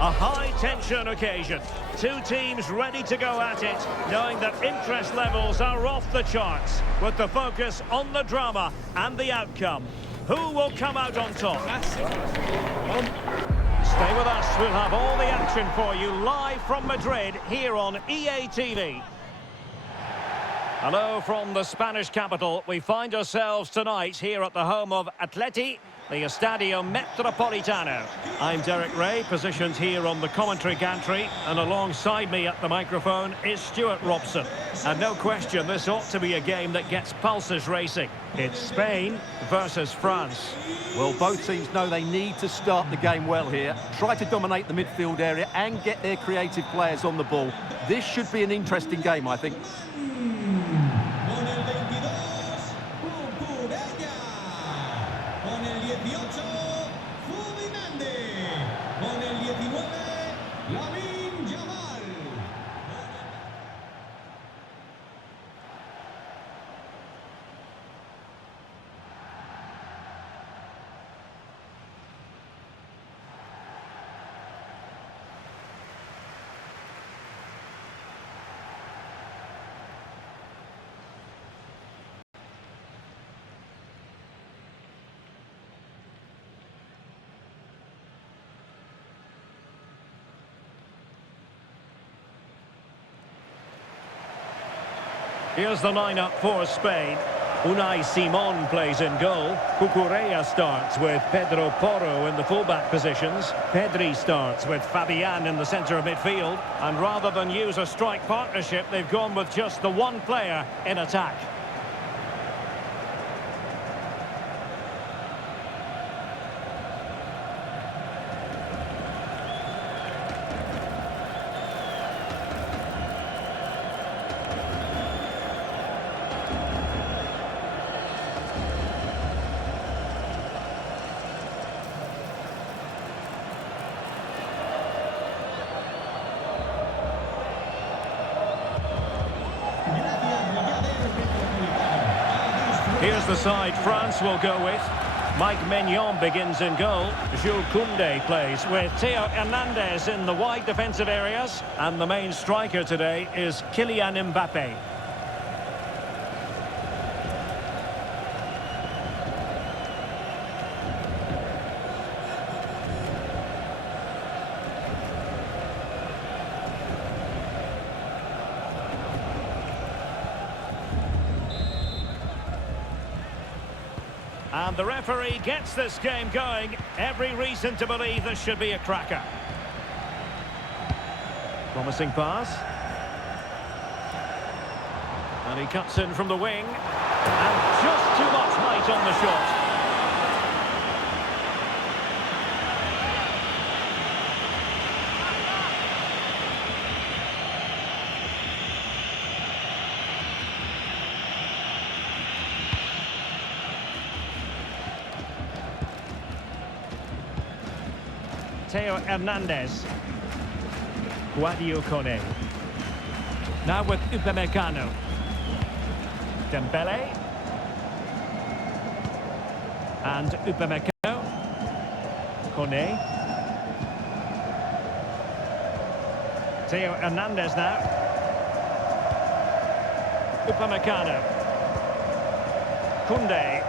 A high-tension occasion. Two teams ready to go at it, knowing that interest levels are off the charts, with the focus on the drama and the outcome. Who will come out on top? Stay with us. We'll have all the action for you live from Madrid here on EA TV. Hello from the Spanish capital. We find ourselves tonight here at the home of Atleti, the Estadio Metropolitano. I'm Derek Ray, positioned here on the commentary gantry, and alongside me at the microphone is Stuart Robson. And no question, this ought to be a game that gets pulses racing. It's Spain versus France. Well, both teams know they need to start the game well here, try to dominate the midfield area and get their creative players on the ball. This should be an interesting game, I think. Here's the lineup for Spain. Unai Simon plays in goal. Cucurella starts with Pedro Porro in the fullback positions. Pedri starts with Fabian in the centre of midfield. And rather than use a strike partnership, they've gone with just the one player in attack. Here's the side France will go with. Mike Maignan begins in goal. Jules Koundé plays with Theo Hernandez in the wide defensive areas. And the main striker today is Kylian Mbappe. And the referee gets this game going. Every reason to believe this should be a cracker. Promising pass. And he cuts in from the wing. And just too much height on the shot. Theo Hernandez. Guadio Kone. Now with Upamecano. Dembele. And Upamecano. Kone. Theo Hernandez now. Upamecano. Koundé.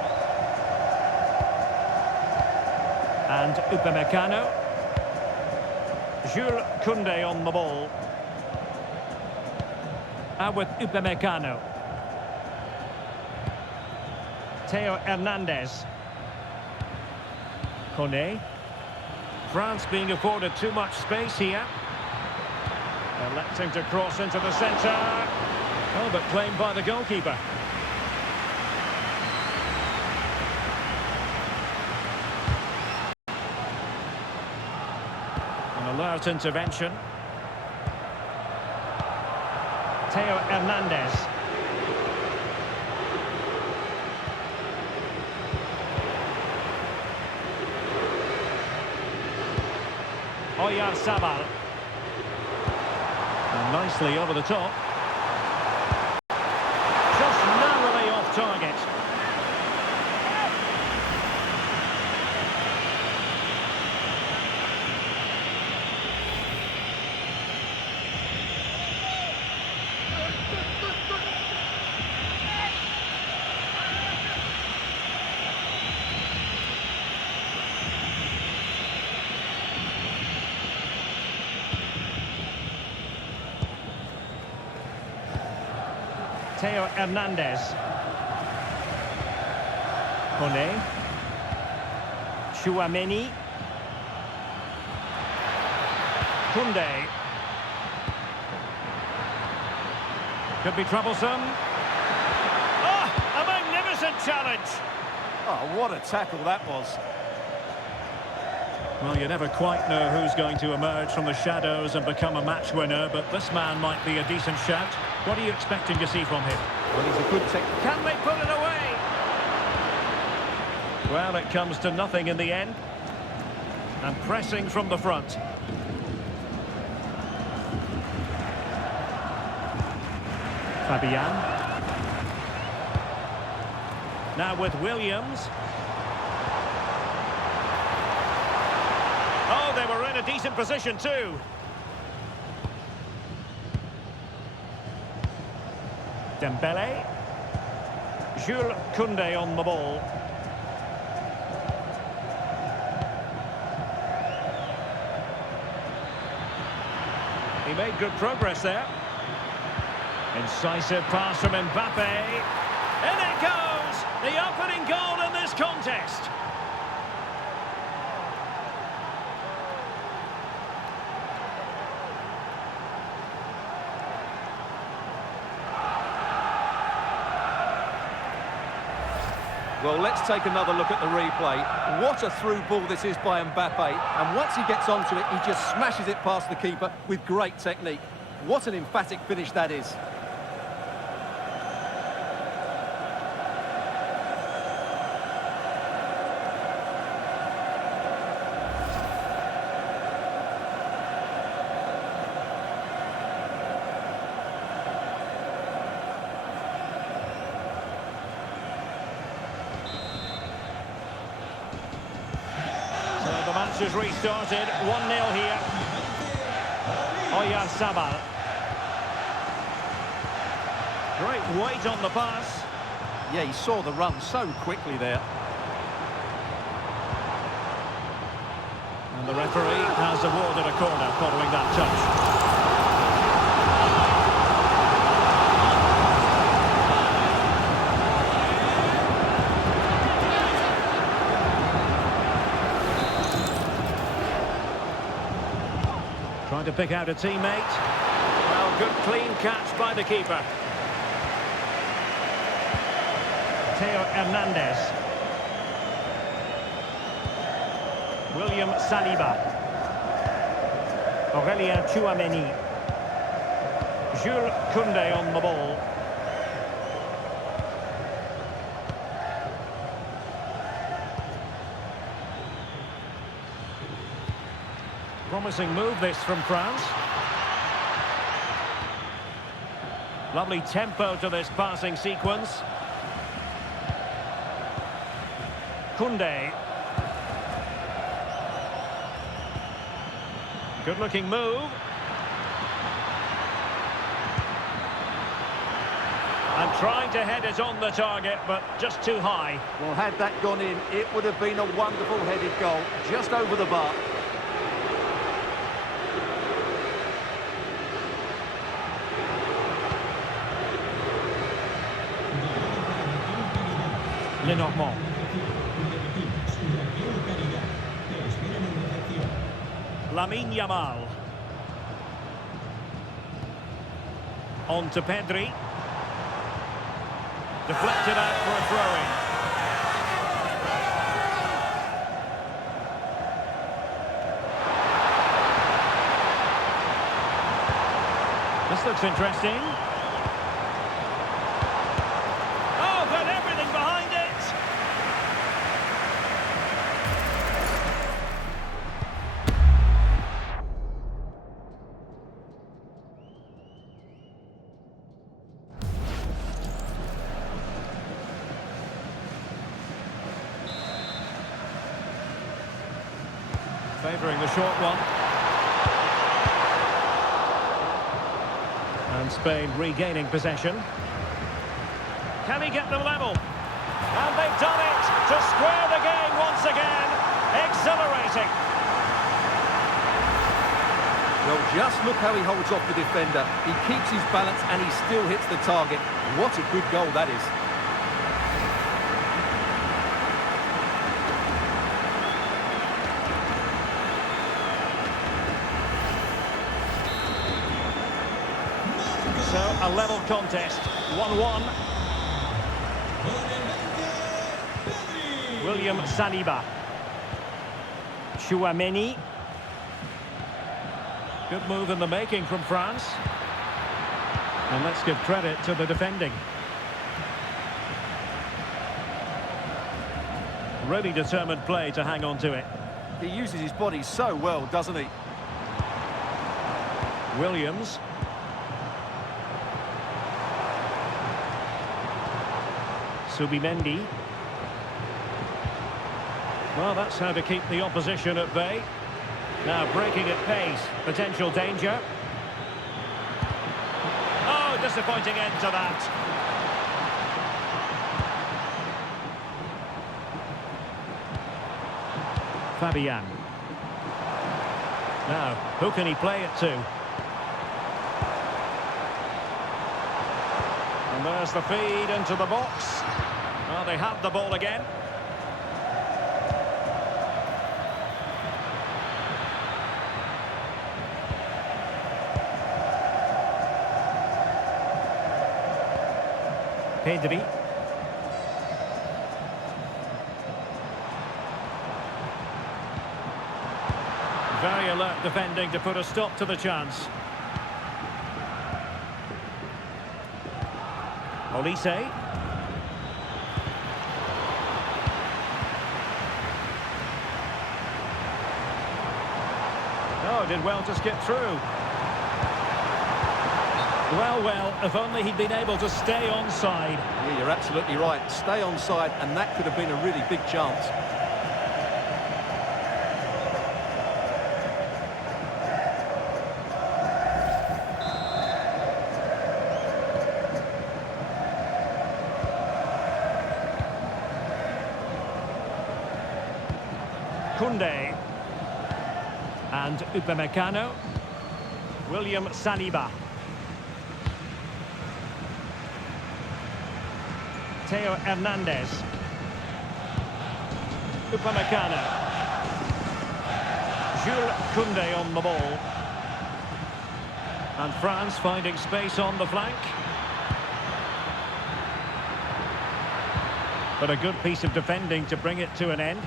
And Upamecano. Jules Koundé on the ball. And with Upamecano. Theo Hernandez. Kone. France being afforded too much space here. Electing to cross into the centre. Oh, but claimed by the goalkeeper. Alert intervention. Theo Hernandez. Oyarzabal. And nicely over the top. Just narrowly off target. Theo Hernandez. Kone. Chouameni. Koundé. Could be troublesome. Oh, a magnificent challenge. Oh, what a tackle that was. Well, you never quite know who's going to emerge from the shadows and become a match winner, but this man might be a decent shout. What are you expecting to see from him? Well, he's a good Can they put it away? Well, it comes to nothing in the end. And pressing from the front. Fabian. Now with Williams. Oh, they were in a decent position too. Dembele. Jules Koundé on the ball. He made good progress there. Incisive pass from Mbappe. In it goes! The opening goal in this contest. Well, let's take another look at the replay. What a through ball this is by Mbappe. And once he gets onto it, he just smashes it past the keeper with great technique. What an emphatic finish that is. The match has restarted, 1-0 here. Oyarzabal. Great weight on the pass. Yeah, he saw the run so quickly there. And the referee has awarded a corner following that touch. Trying to pick out a teammate. Well, good clean catch by the keeper. Theo Hernandez. William Saliba. Aurélien Chouameni. Jules Koundé on the ball. Promising move this from France. Lovely tempo to this passing sequence. Koundé. Good looking move. And trying to head it on the target, but just too high. Well, had that gone in, it would have been a wonderful headed goal, just over the bar. Lenormand. Lamine Yamal. On to Pedri. Deflected out for a throw-in. This looks interesting. Oh, got everything behind it. Favouring the short one. And Spain regaining possession. Can he get them level? And they've done it to square the game once again. Exhilarating. Well, Just look how he holds off the defender. He keeps his balance and he still hits the target. What a good goal that is. So, a level contest, 1-1. William Saliba. Chouameni. Good move in the making from France. And let's give credit to the defending. Really determined play to hang on to it. He uses his body so well, doesn't he? Williams. Subimendi. Well, that's how to keep the opposition at bay. Now breaking at pace, potential danger. Oh, disappointing end to that. Fabian. Now, who can he play it to? And there's the feed into the box. Well, they have the ball again. Pedri. Very alert defending to put a stop to the chance. Olise. Oh, did well to skip through. Well, if only he'd been able to stay onside. Yeah, you're absolutely right. Stay onside, and that could have been a really big chance. Koundé. And Upamecano. William Saliba. Theo Hernandez. Upamecano. Jules Koundé on the ball. And France finding space on the flank. But a good piece of defending to bring it to an end.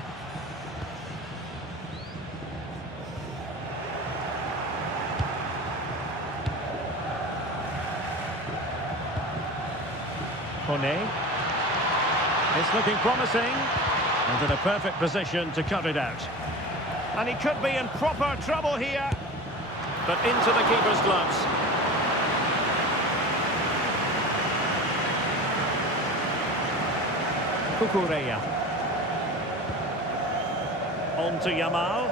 Kone. It's looking promising, and in a perfect position to cut it out. And he could be in proper trouble here, but into the keeper's gloves. Cucurella. On to Yamal.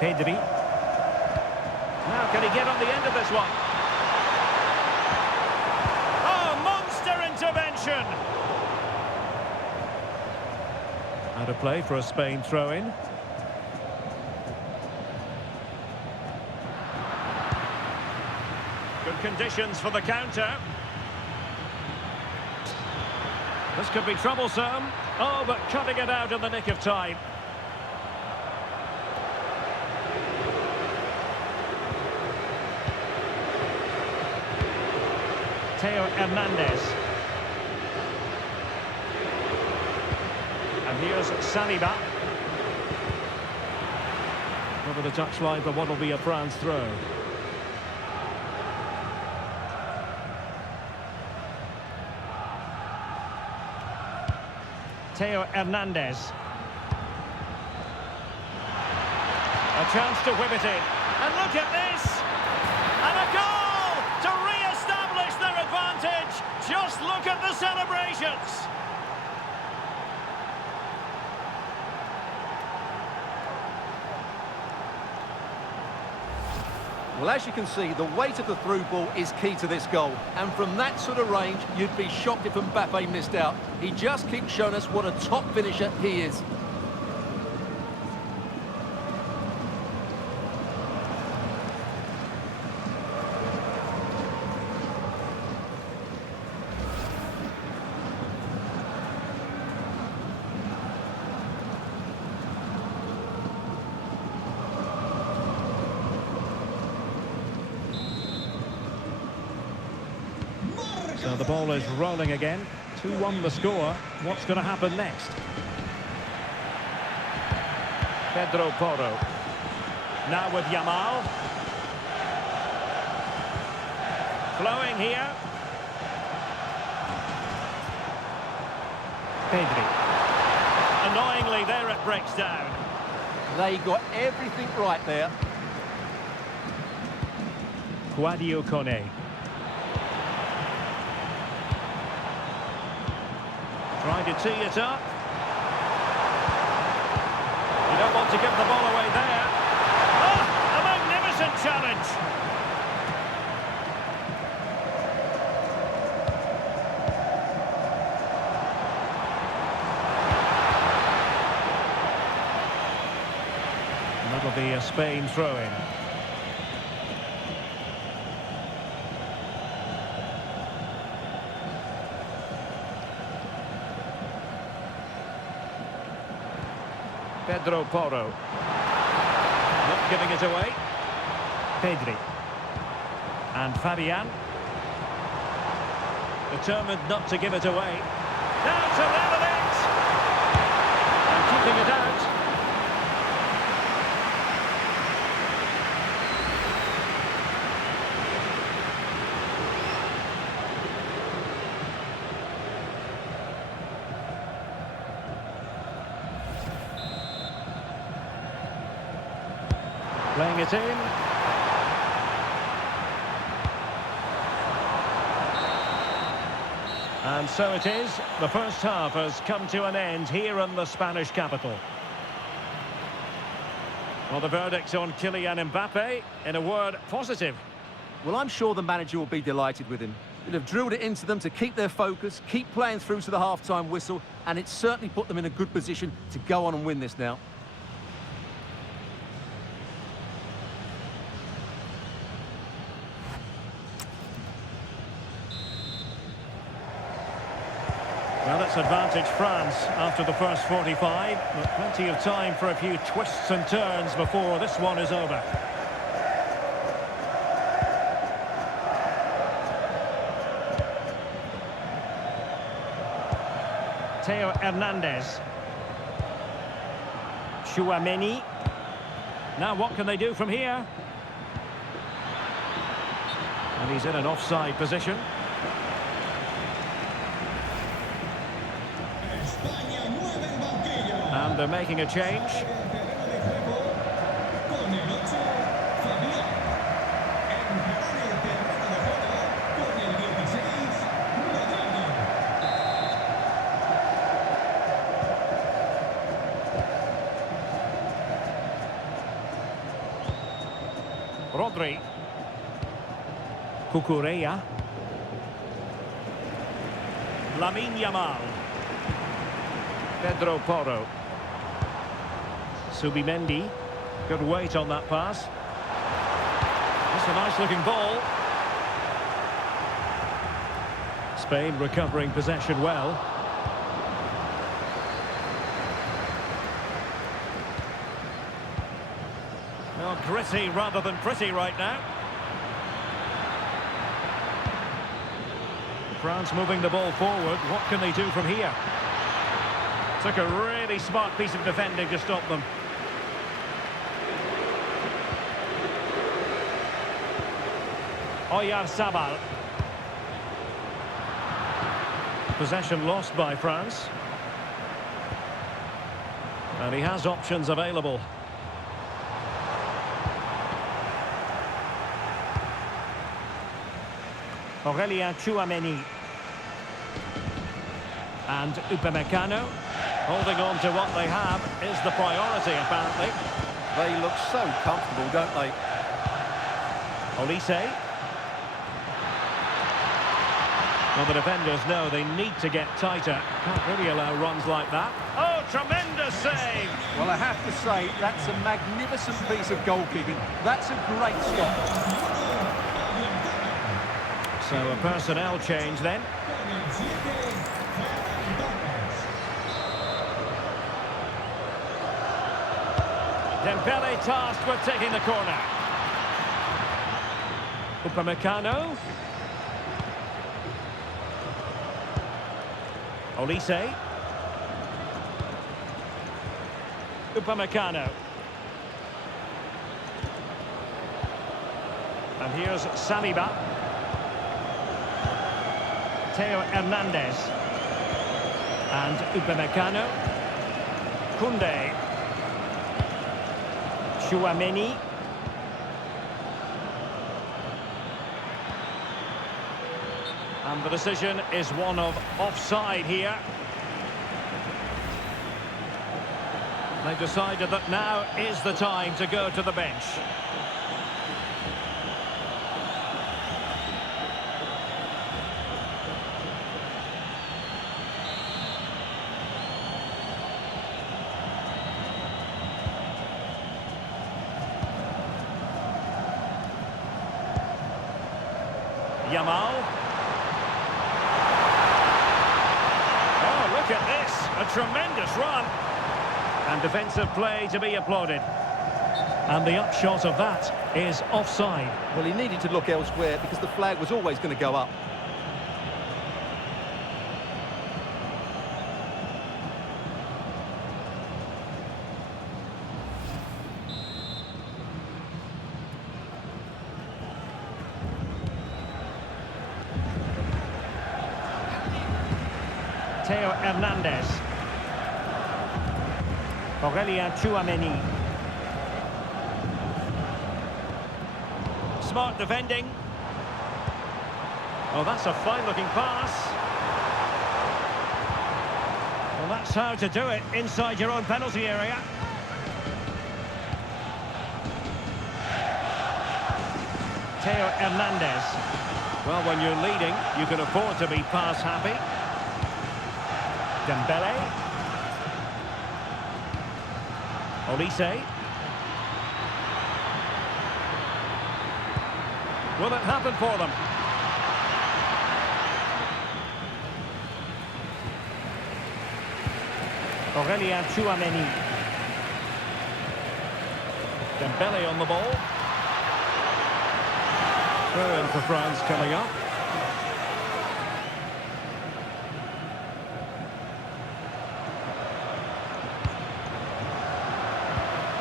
Pedri. Now can he get on the end of this one? Oh, monster intervention! Out of play for a Spain throw-in. Good conditions for the counter. This could be troublesome. Oh, but cutting it out in the nick of time. Theo Hernandez. And here's Saliba. Over the touchline for what will be a France throw. Theo Hernandez. A chance to whip it in. And look at this! And a goal to re-establish their advantage! Just look at the celebrations! Well, as you can see, the weight of the through ball is key to this goal. And from that sort of range, you'd be shocked if Mbappe missed out. He just keeps showing us what a top finisher he is. The ball is rolling again. 2-1 the score. What's going to happen next? Pedro Porro. Now with Yamal. Flowing here. Pedri. Annoyingly, there it breaks down. They got everything right there. Guadio Kone. Trying to tee it up. You don't want to give the ball away there. Oh, a magnificent challenge. That'll be a Spain throw-in. Pedro Porro. Not giving it away. Pedri. And Fabian. Determined not to give it away. Now to level it! And keeping it out. Playing it in. And so it is. The first half has come to an end here in the Spanish capital. Well, the verdict on Kylian Mbappe, in a word, positive. Well, I'm sure the manager will be delighted with him. He'll have drilled it into them to keep their focus, keep playing through to the half-time whistle, and it's certainly put them in a good position to go on and win this now. Well, that's advantage France after the first 45, but plenty of time for a few twists and turns before this one is over. Theo Hernandez. Chouameni. Now what can they do from here? And he's in an offside position. And they're making a change. Rodri. Cucurella. Lamine Yamal. Pedro Porro. Subimendi. Good weight on that pass. That's a nice looking ball. Spain recovering possession well. Well, gritty rather than pretty right now. France moving the ball forward. What can they do from here? Took a really smart piece of defending to stop them. Oyarzabal. Possession lost by France. And he has options available. Aurelien Chouameni. And Upamecano. Holding on to what they have is the priority, apparently. They look so comfortable, don't they? Olise. Well, the defenders know they need to get tighter. Can't really allow runs like that. Oh, tremendous save! Well, I have to say, that's a magnificent piece of goalkeeping. That's a great stop. So a personnel change then. Dembele tasked with taking the corner. Olise. Upamecano. And here's Saliba. Theo Hernandez. And Upamecano. Koundé. Chouameni. And the decision is one of offside here. They've decided that now is the time to go to the bench. Yamal. Oh, look at this. A tremendous run. And defensive play to be applauded. And the upshot of that is offside. Well, he needed to look elsewhere because the flag was always going to go up. Theo Hernandez. Chouameni. Smart defending. Oh, that's a fine-looking pass. Well, that's how to do it inside your own penalty area. Theo Hernandez. Well, when you're leading, you can afford to be pass-happy. Dembele. Olise. Will it happen for them? Chouameni. Dembele on the ball. Throw in for France coming up.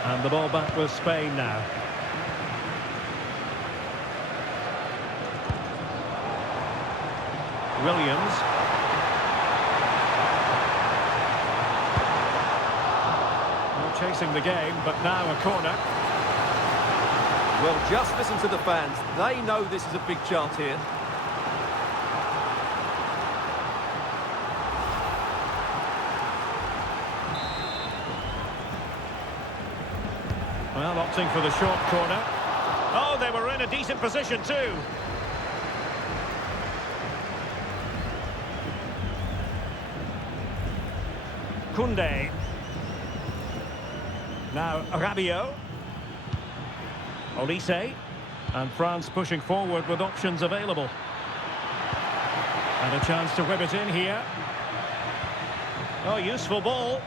And the ball back with Spain now. Williams. Well, chasing the game, but now a corner. Well, just listen to the fans. They know this is a big chance here. Well, opting for the short corner. Oh, they were in a decent position too. Koundé. Now Rabiot. Olise. And France pushing forward with options available. And a chance to whip it in here. Oh, useful ball.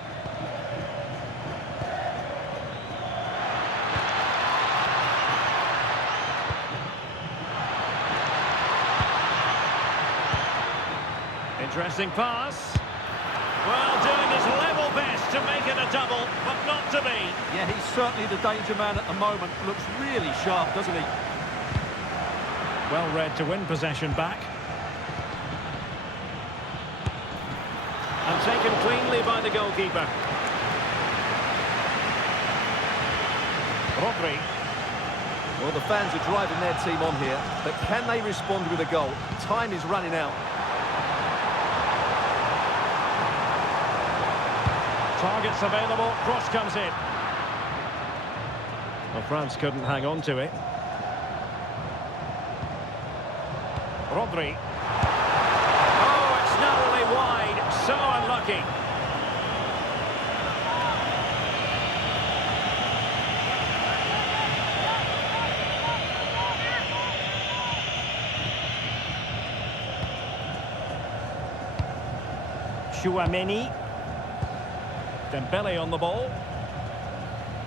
Interesting pass. Well, doing his level best to make it a double, but not to be. Yeah, he's certainly the danger man at the moment. Looks really sharp, doesn't he? Well read to win possession back. And taken cleanly by the goalkeeper. Rodri. Well, the fans are driving their team on here, but can they respond with a goal? Time is running out. Targets available, cross comes in. Well, France couldn't hang on to it. Rodri. Oh, it's narrowly wide, so unlucky. Chouameni. Dembele on the ball.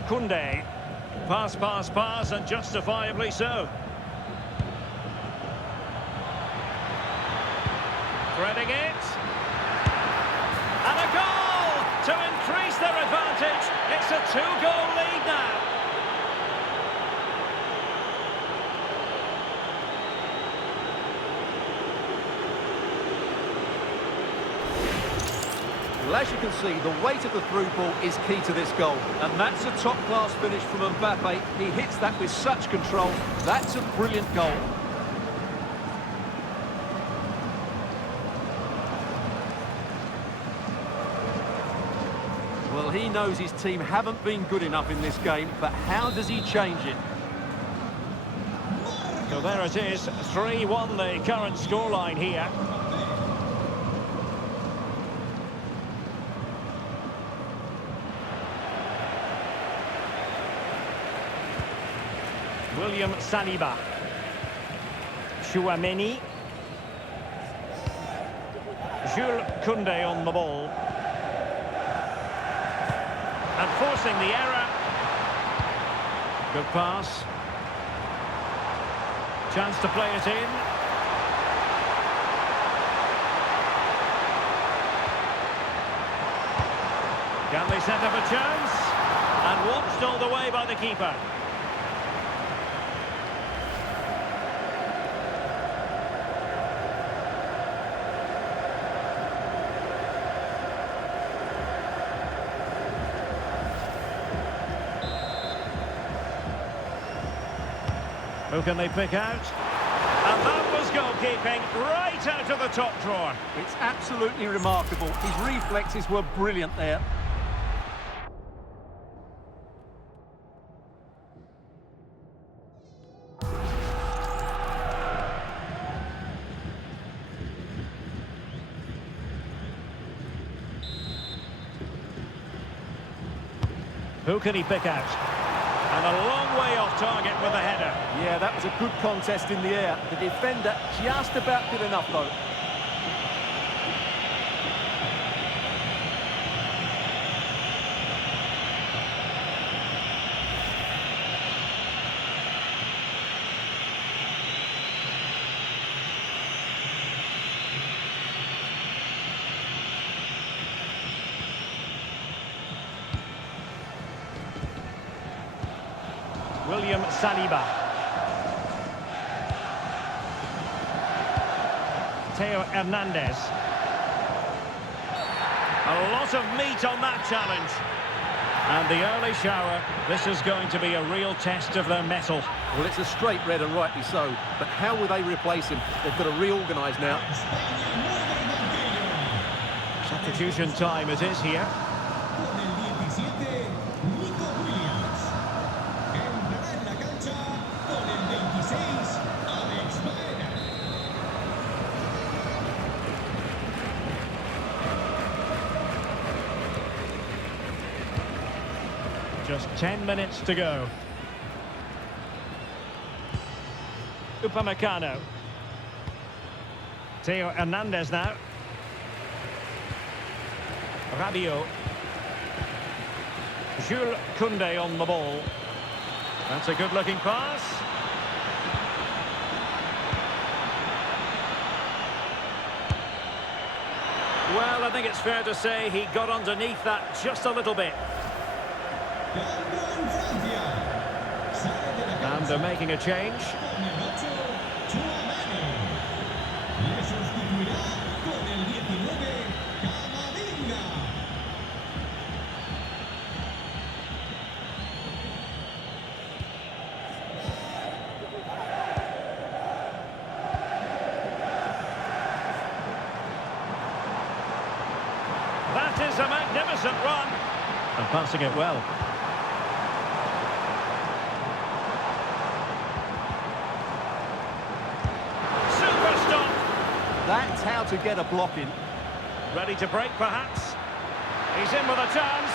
Koundé. Pass, pass, pass, and justifiably so. Threading it. two-goal lead now. Well, as you can see, the weight of the through ball is key to this goal. And that's a top-class finish from Mbappe. He hits that with such control. That's a brilliant goal. Well, he knows his team haven't been good enough in this game, but how does he change it? So there it is, 3-1 the current scoreline here. William Saliba. Chouameni. Jules Koundé on the ball. And forcing the error. Good pass. Chance to play it in. Can they set up a chance? And watched all the way by the keeper. Who can they pick out? And that was goalkeeping right out of the top drawer. It's absolutely remarkable. His reflexes were brilliant there. Who can he pick out? And a long way off target with a header. Yeah, that was a good contest in the air. The defender just about did enough, though. William Saliba. Theo Hernandez. A lot of meat on that challenge. And the early shower, this is going to be a real test of their mettle. Well, it's a straight red and rightly so. But how will they replace him? They've got to reorganise now. Substitution time it is here. Just 10 minutes to go. Upamecano. Theo Hernandez now. Rabiot. Jules Koundé on the ball. That's a good-looking pass. Well, I think it's fair to say he got underneath that just a little bit. And they're making a change. That is a magnificent run. And passing it well. That's how to get a block in. Ready to break, perhaps. He's in with a chance.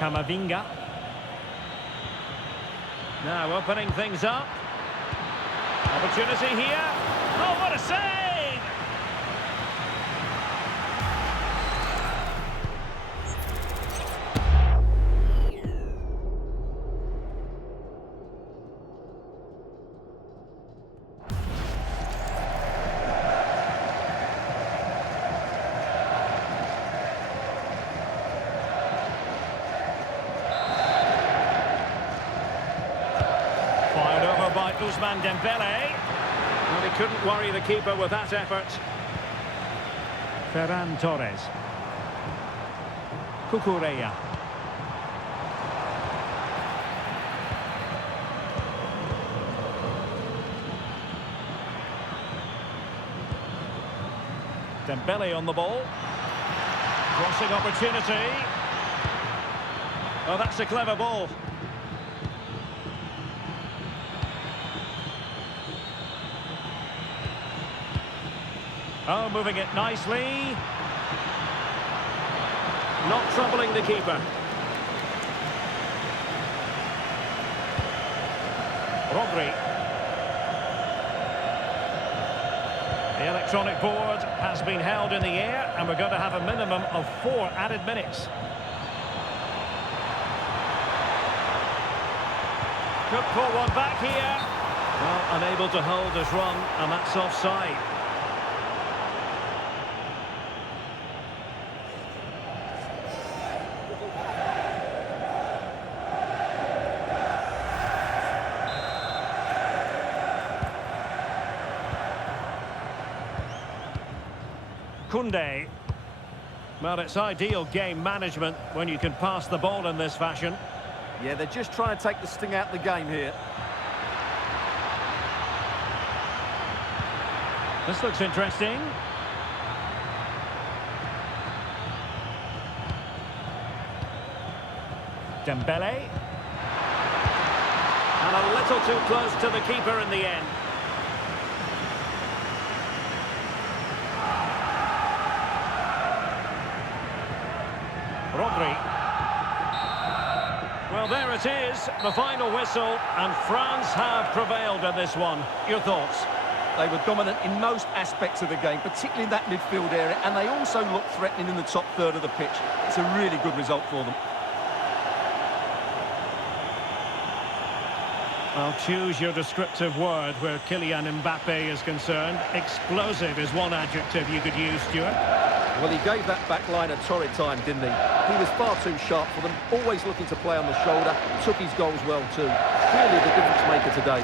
Camavinga. Now opening things up. Opportunity here. Oh, what a save! by Ousmane Dembele. And he couldn't worry the keeper with that effort. Ferran Torres. Cucurella. Dembele on the ball. Crossing opportunity. Oh, that's a clever ball. Oh, moving it nicely. Not troubling the keeper. Rodri. The electronic board has been held in the air, and we're going to have a minimum of 4 added minutes. Could pull one back here. Well, unable to hold his run, and that's offside. Koundé. Well, it's ideal game management when you can pass the ball in this fashion. Yeah, they're just trying to take the sting out of the game here. This looks interesting. Dembele. And a little too close to the keeper in the end. Rodri. Well, there it is, the final whistle, and France have prevailed in this one. Your thoughts? They were dominant in most aspects of the game, particularly in that midfield area, and they also looked threatening in the top third of the pitch. It's a really good result for them. I'll choose your descriptive word where Kylian Mbappe is concerned. Explosive is one adjective you could use, Stuart. Well, he gave that back line a torrid time, didn't he? He was far too sharp for them, always looking to play on the shoulder, took his goals well too. Clearly the difference maker today.